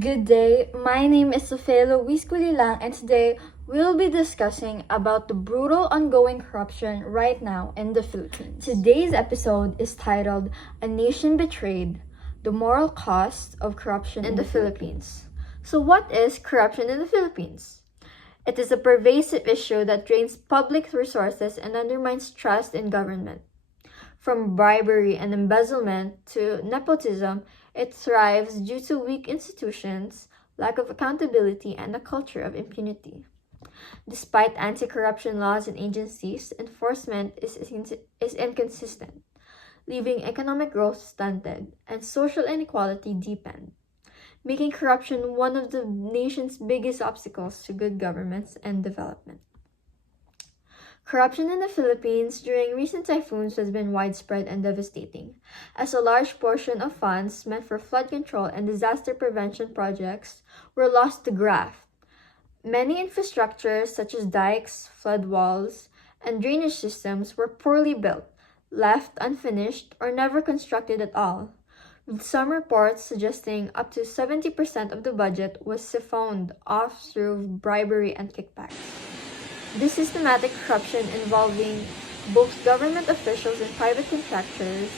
Good day, my name is Zofeya Culilang, and today we'll be discussing about the brutal ongoing corruption right now in the Philippines. Today's episode is titled A Nation Betrayed, the Moral Cost of Corruption in the Philippines. So what is corruption in the Philippines? It is a pervasive issue that drains public resources and undermines trust in government. From bribery and embezzlement to nepotism, it thrives due to weak institutions, lack of accountability, and a culture of impunity. Despite anti-corruption laws and agencies, enforcement is inconsistent, leaving economic growth stunted and social inequality deepened, making corruption one of the nation's biggest obstacles to good governance and development. Corruption in the Philippines during recent typhoons has been widespread and devastating, as a large portion of funds meant for flood control and disaster prevention projects were lost to graft. Many infrastructures such as dikes, flood walls, and drainage systems were poorly built, left unfinished, or never constructed at all, with some reports suggesting up to 70% of the budget was siphoned off through bribery and kickbacks. This systematic corruption involving both government officials and private contractors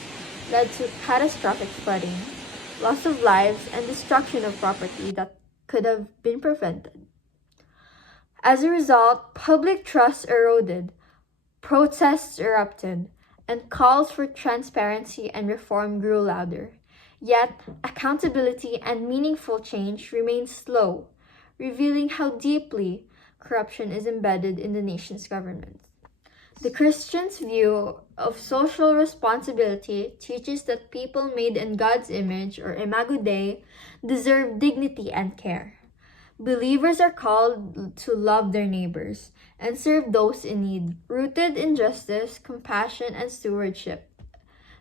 led to catastrophic flooding, loss of lives, and destruction of property that could have been prevented. As a result, public trust eroded, protests erupted, and calls for transparency and reform grew louder. Yet, accountability and meaningful change remain slow, revealing how deeply corruption is embedded in the nation's government. The Christian's view of social responsibility teaches that people made in God's image, or Imago Dei, deserve dignity and care. Believers are called to love their neighbors and serve those in need, rooted in justice, compassion, and stewardship.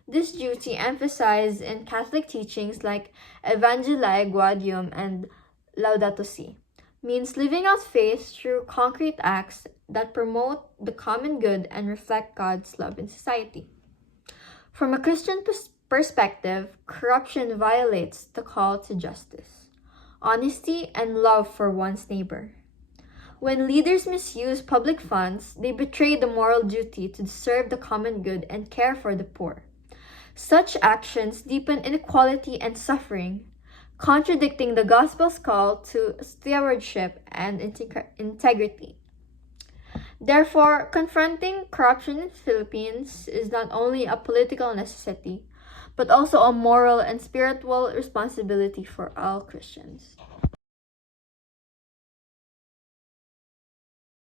This duty, emphasized in Catholic teachings like Evangelii Gaudium and Laudato Si, means living out faith through concrete acts that promote the common good and reflect God's love in society. From a Christian perspective, corruption violates the call to justice, honesty, and love for one's neighbor. When leaders misuse public funds, they betray the moral duty to serve the common good and care for the poor. Such actions deepen inequality and suffering, contradicting the gospel's call to stewardship and integrity. Therefore, confronting corruption in the Philippines is not only a political necessity, but also a moral and spiritual responsibility for all Christians.